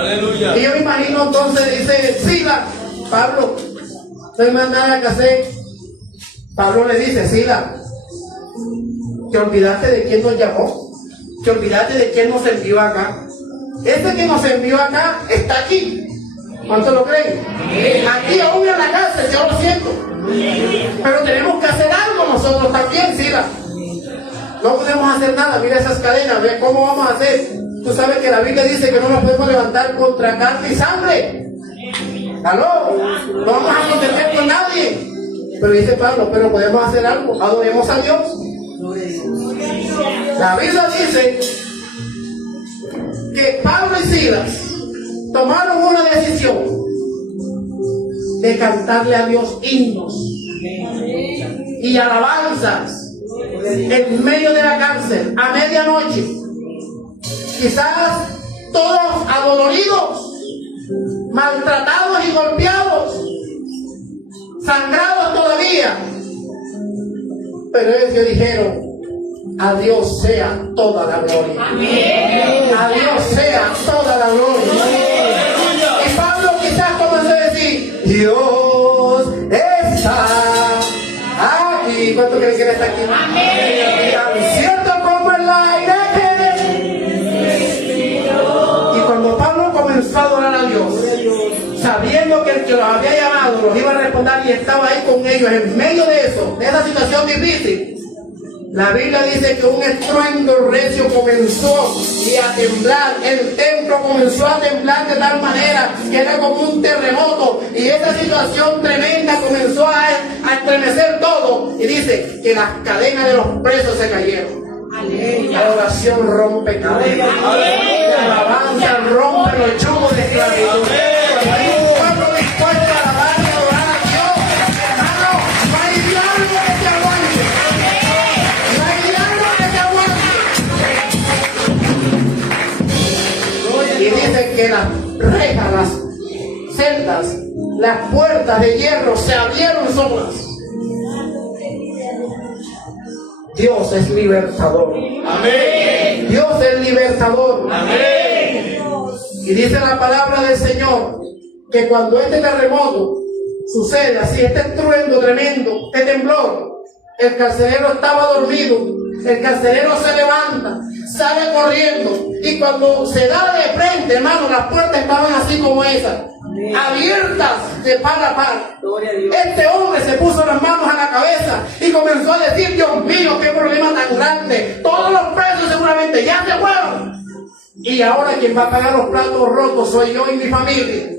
Aleluya. Y yo me imagino entonces, dice Sila, Pablo, no hay más nada que hacer. Pablo le dice, Sila, ¿te olvidaste de quién nos llamó? ¿Te olvidaste de quién nos envió acá? Este que nos envió acá está aquí. ¿Cuántos lo creen? Aquí aún en la cárcel, yo lo siento. Pero tenemos que hacer algo nosotros también, Sila. No podemos hacer nada, mira esas cadenas, ve cómo vamos a hacer. Tú sabes que la Biblia dice que no nos podemos levantar contra carne y sangre. ¿Aló? No vamos a contender con nadie. Pero dice Pablo, pero podemos hacer algo, adoremos a Dios. La Biblia dice que Pablo y Silas tomaron una decisión de cantarle a Dios himnos y alabanzas en medio de la cárcel a medianoche, quizás todos adoloridos, maltratados y golpeados, sangrados todavía, pero ellos dijeron: a Dios sea toda la gloria. Amén. A Dios sea toda la gloria. Y Pablo quizás comenzó a decir: Dios está aquí. ¿Cuánto creen que Él está aquí? Amén. Tan cierto como el aire. Y cuando Pablo comenzó a adorar a Dios, sabiendo que el que los había llamado los iba a responder y estaba ahí con ellos en medio de eso, de esa situación difícil, la Biblia dice que un estruendo recio comenzó a temblar, el templo comenzó a temblar de tal manera que era como un terremoto, y esa situación tremenda comenzó a estremecer todo, y dice que las cadenas de los presos se cayeron. La oración rompe cadenas, la alabanza rompe los yugos de esclavitud. Cuando hay un pueblo dispuesto a alabar y adorar a Dios, hermano, no hay diablo que te aguante. No hay diablo que te aguante. Y dice que las rejas, las celdas, las puertas de hierro se abrieron solas. Dios es libertador. Amén. Dios es libertador. Amén. Y dice la palabra del Señor que cuando este terremoto sucede así, este estruendo tremendo, este temblor, el carcelero estaba dormido, el carcelero se levanta, sale corriendo, y cuando se da de frente, hermano, las puertas estaban así como esas, abiertas de par a par. Este hombre se puso las manos a la cabeza y comenzó a decir: Dios mío, qué problema tan grande, todos los presos seguramente ya se fueron, y ahora quien va a pagar los platos rotos soy yo y mi familia.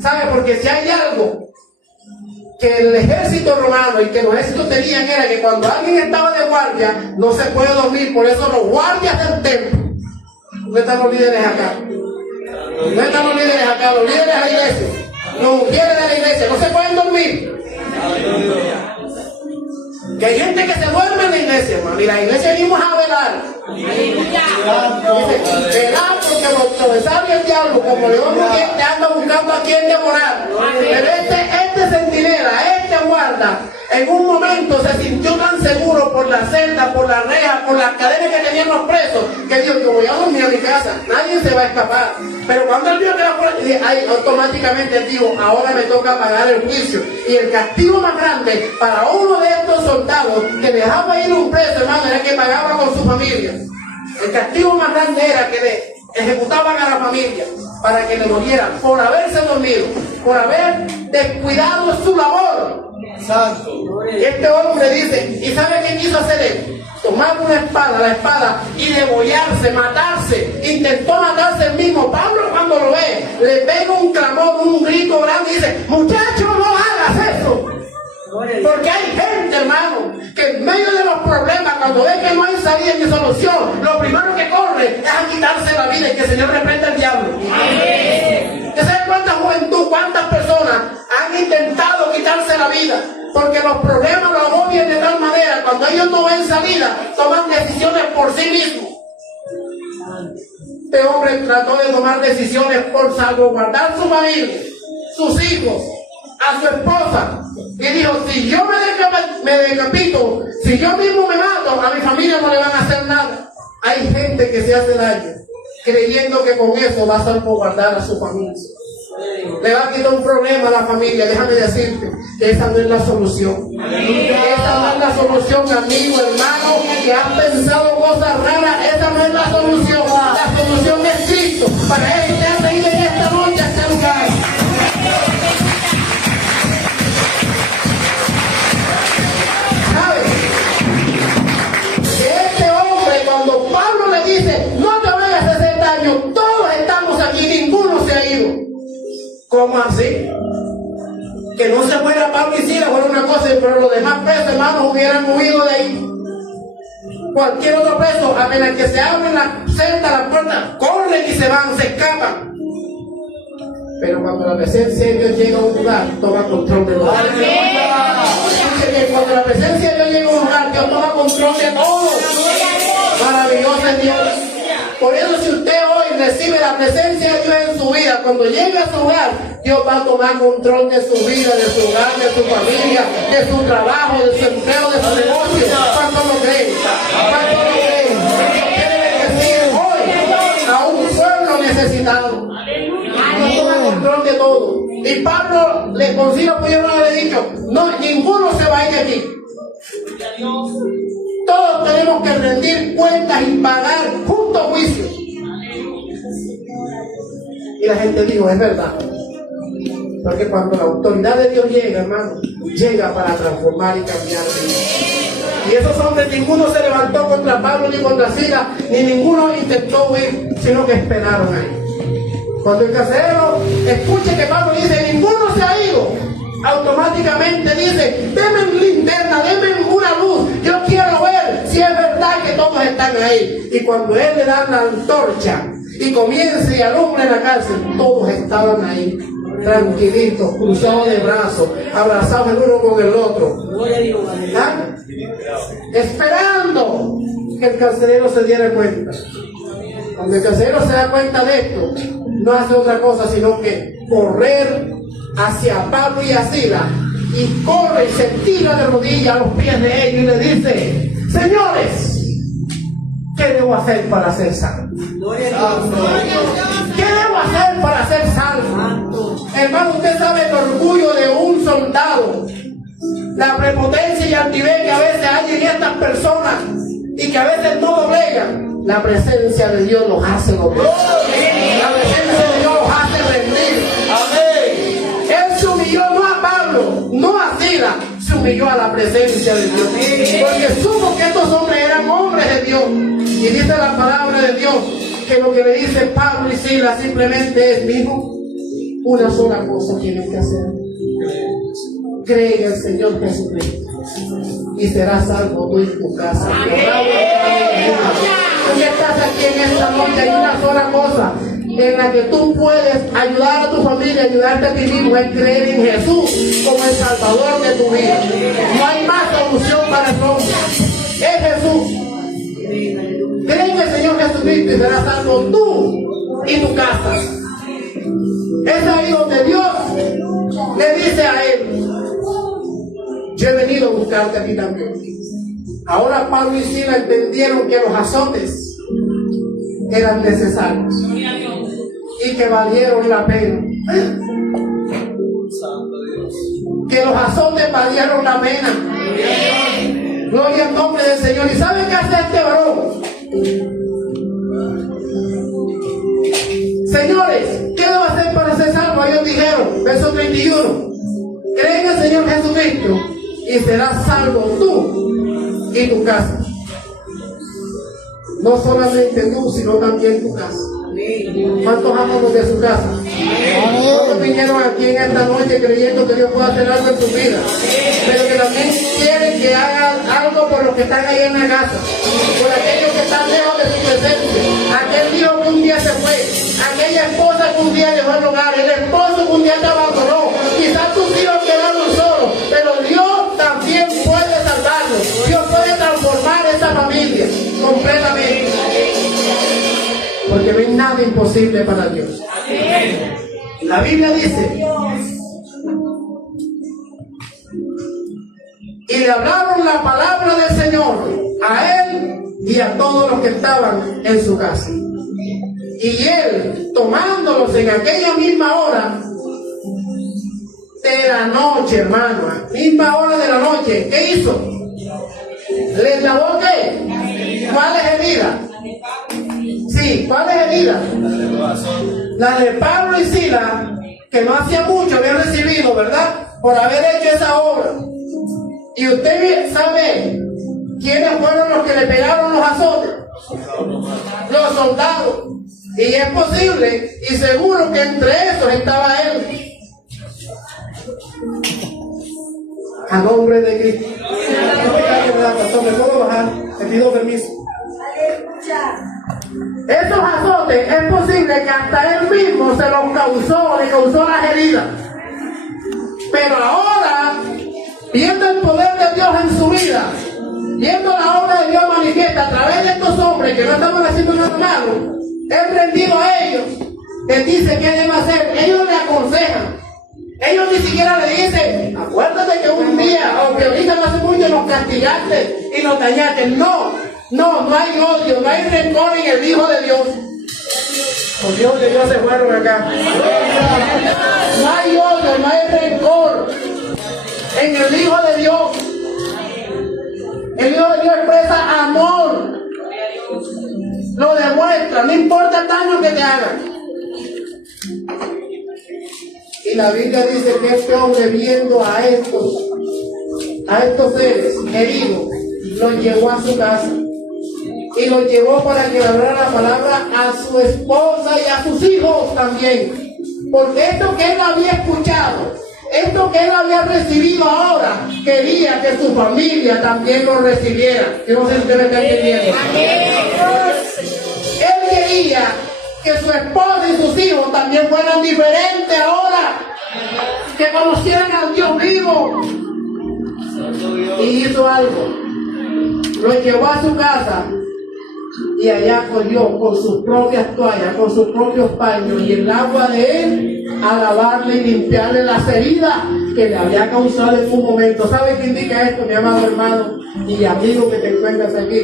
¿Sabe? Porque si hay algo que el ejército romano y que los ejércitos tenían, era que cuando alguien estaba de guardia no se puede dormir. Por eso los guardias del templo, ¿dónde están los líderes acá? ¿Dónde están los líderes acá? Los líderes de la iglesia, los mujeres de la iglesia, no se pueden dormir. Que hay gente que se duerme en la iglesia, hermano, y la iglesia venimos a velar. Dice, velar porque lo sabe el diablo, como león rugiente, anda buscando a quien devorar. Pero este centinela, este guarda, en un momento se sintió tan seguro por la celda, por la reja, por las cadenas que tenían los presos, que dijo: yo voy a dormir a mi casa, nadie se va a escapar. Pero cuando él vio que la puerta, automáticamente dijo: ahora me toca pagar el juicio. Y el castigo más grande para uno de estos soldados que dejaba ir un preso, hermano, era que pagaba con su familia. El castigo más grande era que le ejecutaban a la familia para que le murieran por haberse dormido, por haber descuidado su labor. Santo. Y este hombre dice, ¿y sabe qué quiso hacer él? Tomar una espada, la espada, y degollarse, matarse. Intentó matarse él mismo. Pablo, cuando lo ve, le pega un clamor, un grito grande y dice: muchacho, no hagas eso. Porque hay gente, hermano, que en medio de los problemas, cuando ve que no hay salida ni solución, lo primero que corre es a quitarse la vida, y que el Señor reprenda al diablo. ¿Usted sabe cuánta juventud, cuántas personas han intentado quitarse la vida? Porque los problemas los agobian de tal manera, cuando ellos no ven salida, toman decisiones por sí mismos. Este hombre trató de tomar decisiones por salvaguardar su familia, sus hijos, a su esposa, y dijo: si yo me decapito, si yo mismo me mato, a mi familia no le van a hacer nada. Hay gente que se hace daño creyendo que con eso va a salvaguardar a su familia. Le va a quitar un problema a la familia. Déjame decirte que esa no es la solución. Esa no es la solución, amigo, hermano, que has pensado cosas raras. Esa no es la solución. La solución es Cristo. Para eso te has venido en esta noche a este lugar. ¿Sabes? Que este hombre, cuando Pablo le dice, no te vayas a hacer daño, todos estamos aquí, ninguno se ha ido. ¿Cómo así? Que no se fuera Pablo y Silas fuera una cosa, pero los demás presos, hermanos, hubieran huido de ahí. Cualquier otro preso, apenas que se abren la celda, la puerta, corren y se van, se escapan. Pero cuando la presencia de Dios llega a un lugar, toma control de todo. Escuche que cuando la presencia de Dios llega a un lugar, Dios toma control de todo. Maravilloso es Dios. Por eso si usted hoy recibe la presencia de Dios en su vida, cuando llegue a su hogar, Dios va a tomar control de su vida, de su hogar, de su familia, de su trabajo, de su empleo, de su negocio. ¿Cuánto lo creen? ¿Cuánto lo creen? Dios quiere bendecir hoy a un pueblo necesitado. Dios toma control de todo. Y Pablo le consigo pudieron haber dicho, no, ninguno se va a ir de aquí. Todos tenemos que rendir cuentas y pagar justo juicio. Y la gente dijo, es verdad. Porque cuando la autoridad de Dios llega, hermano, llega para transformar y cambiar vidas. Y esos hombres, ninguno se levantó contra Pablo ni contra Silas, ni ninguno intentó huir, sino que esperaron ahí. Cuando el carcelero escuche que Pablo dice, ninguno se ha ido, automáticamente dice, denme linterna, denme una luz, yo quiero ver si es verdad que todos están ahí. Y cuando él le da la antorcha y comienza y alumbra en la cárcel, todos estaban ahí, tranquilitos, cruzados de brazos, abrazados el uno con el otro, ¿ah? Esperando que el carcelero se diera cuenta. Cuando el carcelero se da cuenta de esto, no hace otra cosa sino que correr hacia Pablo y a Silas, y corre y se tira de rodillas a los pies de ellos y le dice, señores, ¿qué debo hacer para ser salvo? ¿Qué debo hacer para ser salvo? Hermano, usted sabe el orgullo de un soldado, la prepotencia y altivez que a veces hay en estas personas y que a veces no doblegan. La presencia de Dios los hace doblegar. La presencia de Dios los hace rendir. Él se humilló no a Pablo, no a Silas, se humilló a la presencia de Dios. Porque supo que estos hombres eran hombres de Dios. Y dice la palabra de Dios que lo que le dice Pablo y Silas simplemente es, mijo, una sola cosa tienes que hacer. Cree en el Señor Jesucristo y serás salvo tú y tu casa. Tú que estás aquí en esta noche, hay una sola cosa en la que tú puedes ayudar a tu familia, ayudarte a ti mismo, es creer en Jesús como el Salvador de tu vida. No hay más solución para el hombre. Es Jesús. Cree en el Señor Jesucristo y serás salvo tú y tu casa. Es ahí donde Dios le dice a él, yo he venido a buscarte a ti también. Ahora Pablo y Silas entendieron que los azotes eran necesarios y que valieron la pena. Que los azotes valieron la pena. Gloria al nombre del Señor. ¿Y saben qué hace este varón? Señores, ¿qué debo hacer para ser salvo? Ellos dijeron, verso 31, cree en el Señor Jesucristo y serás salvo tú y tu casa. No solamente tú, sino también tu casa. ¿Cuántos amamos de su casa? ¿Cuántos vinieron aquí en esta noche creyendo que Dios puede hacer algo en su vida? Pero que también quieren que hagan algo por los que están ahí en la casa, por aquellos que están lejos de su presencia, aquel hijo que un día se fue, aquella esposa que un día dejó el hogar, el esposo que un día te abandonó, quizás tus hijos quedaron solos, pero Dios también puede salvarlos. Dios puede transformar esa familia completamente, porque no hay nada imposible para Dios. La Biblia dice, y le hablaron la palabra del Señor a él y a todos los que estaban en su casa. Y él, tomándolos en aquella misma hora de la noche, hermano, misma hora de la noche, ¿qué hizo? ¿Les lavó qué? ¿Cuáles heridas? Sí, ¿cuáles heridas? La de Pablo y Silas, que no hacía mucho habían recibido, ¿verdad? Por haber hecho esa obra. Y usted sabe quiénes fueron los que le pegaron los azotes. Los soldados. Y es posible y seguro que entre esos estaba él. A nombre de Cristo. ¿Me puedo bajar? Te pido permiso. Esos azotes es posible que hasta él mismo se los causó, le causó las heridas. Pero ahora, viendo el poder de Dios en su vida, viendo la obra de Dios manifiesta a través de estos hombres que no estaban haciendo nada malo, él rendido a ellos, les dice qué debe hacer. Ellos le aconsejan. Ellos ni siquiera le dicen, acuérdate que un día, aunque ahorita no hace mucho, nos castigaste y nos dañaste. No hay odio, no hay rencor en el Hijo de Dios. Por Dios de Dios se fueron acá. No hay odio, no hay rencor en el Hijo de Dios. El Hijo de Dios expresa amor. Lo demuestra, no importa el daño que te hagan. Y la Biblia dice que este hombre, viendo a estos seres heridos, los llevó a su casa. Y los llevó para que le hablara la palabra a su esposa y a sus hijos también. Porque esto que él había escuchado, esto que él había recibido ahora, quería que su familia también lo recibiera. Yo no sé si usted me está entendiendo. Él quería que su esposa y sus hijos también fueran diferentes ahora, que conocieran al Dios vivo. Y hizo algo, lo llevó a su casa y allá cogió con sus propias toallas, con sus propios paños y el agua de él a lavarle y limpiarle las heridas que le había causado en un momento. ¿Sabe qué indica esto, mi amado hermano y amigo que te encuentras aquí?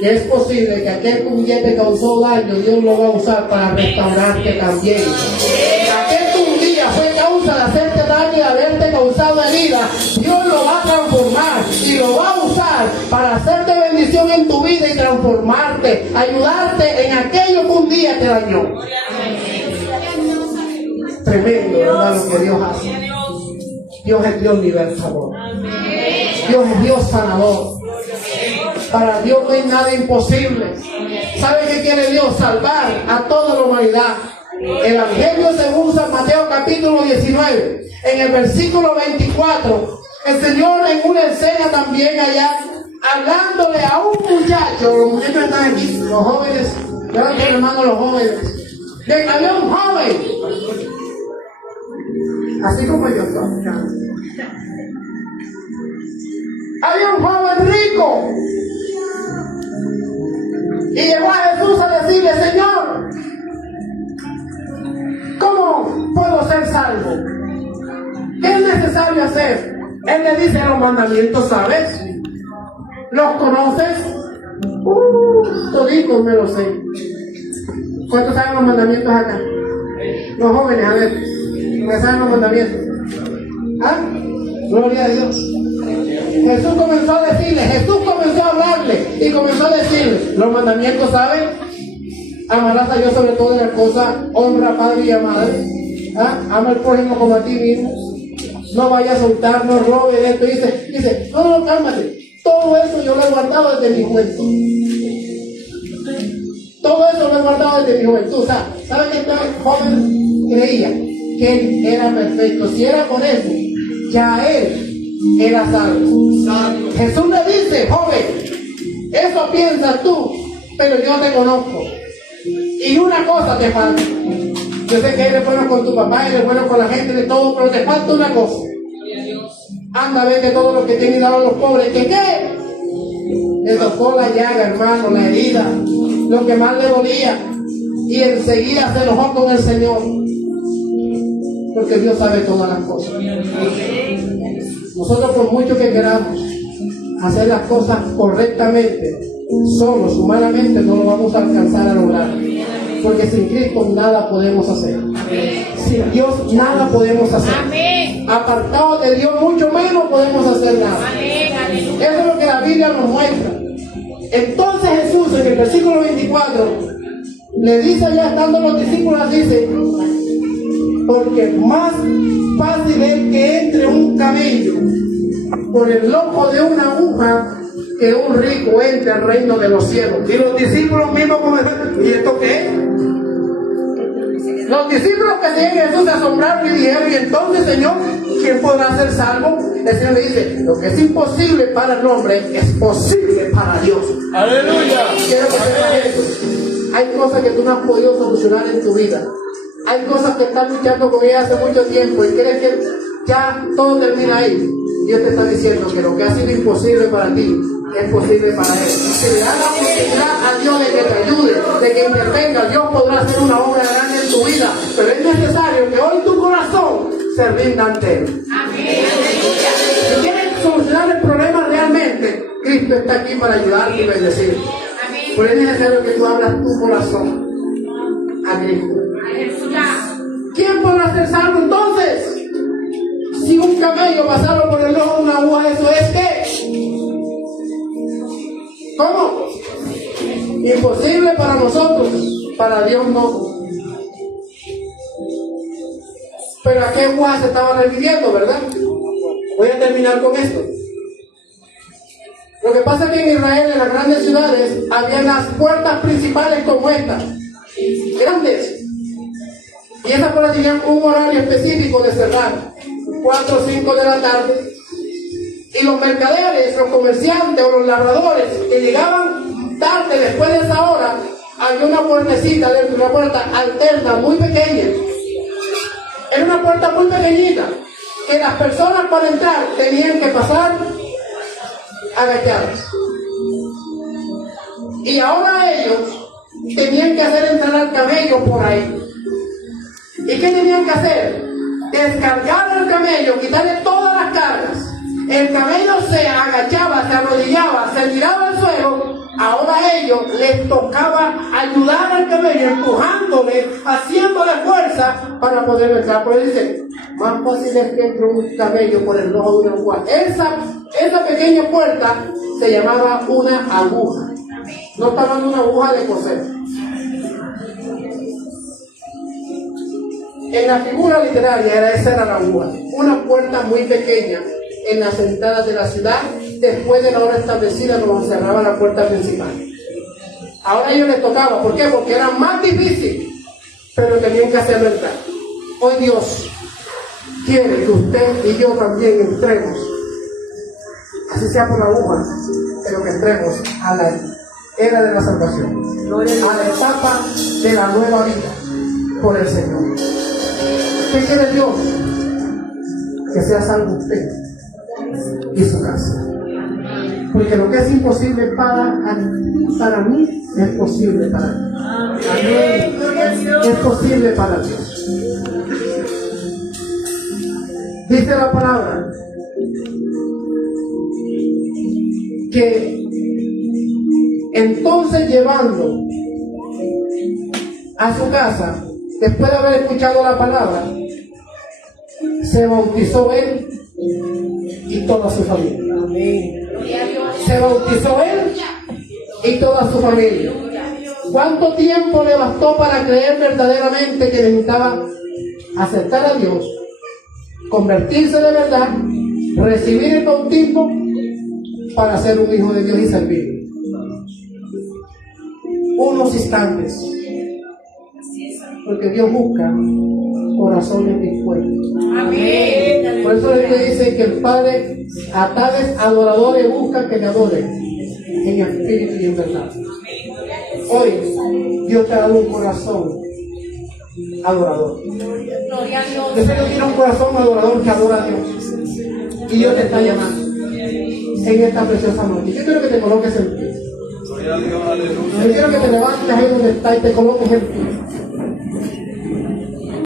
Que es posible que aquel que un día te causó daño, Dios lo va a usar para restaurarte también. Aquel que un día fue causa de hacerte daño y de haberte causado herida, Dios lo va a transformar y lo va a usar para hacerte bendición en tu vida y transformarte, ayudarte en aquello que un día te dañó. Tremendo, ¿verdad? Lo que Dios hace. Dios es Dios libertador. Dios es Dios sanador. Para Dios no hay nada imposible. ¿Sabe qué quiere Dios? Salvar a toda la humanidad. El Evangelio según San Mateo capítulo 19, en el versículo 24, el Señor en una escena también allá, hablándole a un muchacho, los muchachos están aquí, los jóvenes, levanten hermano los jóvenes, de que había un joven, así como yo estoy. Había un joven rico y llegó a Jesús a decirle: Señor, ¿cómo puedo ser salvo? ¿Qué es necesario hacer? Él le dice: los mandamientos, ¿sabes? ¿Los conoces? Toditos me los sé. ¿Cuántos saben los mandamientos acá? Los jóvenes, a ver, ¿me saben los mandamientos? ¿Ah? Gloria a Dios. Jesús comenzó a hablarle y comenzó a decirle: los mandamientos, ¿saben? Amarás a Dios sobre todas las cosas, honra a padre y a madre, ¿ah? Ama al prójimo como a ti mismo, no vayas a soltar, no robes. Esto dice, no, cálmate, todo eso yo lo he guardado desde mi juventud. Todo eso lo he guardado desde mi juventud. O sea, ¿sabe que este joven creía que él era perfecto? Si era por eso, ya él era salvo. Jesús le dice: joven, eso piensas tú, pero yo te conozco. Y una cosa te falta. Yo sé que eres bueno con tu papá, eres bueno con la gente de todo, pero te falta una cosa. Anda, vete todo lo que tiene y dalo a los pobres. ¿Qué? Le tocó la llaga, hermano, la herida, lo que más le dolía. Y enseguida se enojó con el Señor. Porque Dios sabe todas las cosas. Nosotros, por mucho que queramos hacer las cosas correctamente, solos, humanamente, no lo vamos a alcanzar a lograr. Porque sin Cristo nada podemos hacer. Sin Dios nada podemos hacer. Apartados de Dios mucho menos podemos hacer nada. Eso es lo que la Biblia nos muestra. Entonces Jesús en el versículo 24 le dice, ya estando los discípulos, dice: porque más fácil es que entre un camello por el ojo de una aguja que un rico entre al reino de los cielos. Y los discípulos mismos comenzaron: ¿y esto qué es? Los discípulos que seguían a Jesús se asombraron y dijeron: ¿y entonces, Señor, quién podrá ser salvo? El Señor le dice: lo que es imposible para el hombre es posible para Dios. ¡Aleluya! Quiero que sepas esto. Hay cosas que tú no has podido solucionar en tu vida. Hay cosas que estás luchando con ellas hace mucho tiempo y crees que ya todo termina ahí. Dios te está diciendo que lo que ha sido imposible para ti es posible para Él. Si le das la oportunidad a Dios de que te ayude, de que intervenga, Dios podrá hacer una obra grande en tu vida. Pero es necesario que hoy tu corazón se rinda ante Él. Si quieres solucionar el problema realmente, Cristo está aquí para ayudarte y bendecirte. Pero es necesario que tú abras tu corazón a Cristo. ¿Quién podrá ser salvo entonces? Si un camello pasara por el ojo de una aguja, ¿eso es qué? ¿Cómo? Imposible para nosotros, para Dios no. Pero ¿a qué aguja se estaba refiriendo, verdad? Voy a terminar con esto. Lo que pasa es que en Israel, en las grandes ciudades, había las puertas principales como estas, grandes. Y esas puertas tenían un horario específico de cerrar, 4 o 5 de la tarde. Y los mercaderes, los comerciantes o los labradores que llegaban tarde después de esa hora, había una puertecita dentro de una puerta alterna muy pequeña. Era una puerta muy pequeñita que las personas para entrar tenían que pasar agachadas. Y ahora ellos tenían que hacer entrar al camello por ahí. ¿Y qué tenían que hacer? Descargar al camello, quitarle todas las cargas. El camello se agachaba, se arrodillaba, se tiraba al suelo. Ahora a ellos les tocaba ayudar al camello, empujándole, haciéndole fuerza para poder entrar. Por eso dice: más fácil es que entre un camello por el ojo de una aguja. Esa pequeña puerta se llamaba una aguja. No está hablando de una aguja de coser. En la figura literaria esa era la aguja. Una puerta muy pequeña en las entradas de la ciudad. Después de la hora establecida nos cerraba la puerta principal. Ahora a ellos les tocaba. ¿Por qué? Porque era más difícil, pero tenían que hacerlo entrar. Hoy Dios quiere que usted y yo también entremos, así sea por la aguja, pero que entremos a la era de la salvación, a la etapa de la nueva vida por el Señor. ¿Qué quiere Dios? Que sea salvo usted y su casa. Porque lo que es imposible para mí es posible para ti. Es posible para Dios. Dice la palabra que entonces, llevando a su casa, después de haber escuchado la palabra, se bautizó él y toda su familia. Se bautizó él y toda su familia. ¿Cuánto tiempo le bastó para creer verdaderamente que necesitaba aceptar a Dios, convertirse de verdad, recibir el bautismo para ser un hijo de Dios y servirle? Unos instantes. Porque Dios busca corazones dispuestos. Amén. Por eso le dice que el Padre a tales adoradores busca que le adoren en espíritu y en verdad. Hoy Dios te ha dado un corazón adorador. Yo sé que tiene un corazón adorador que adora a Dios. Y Dios te está llamando en esta preciosa noche. Yo quiero que te coloques en pie. Yo quiero que te levantes ahí donde estás y te coloques en pie.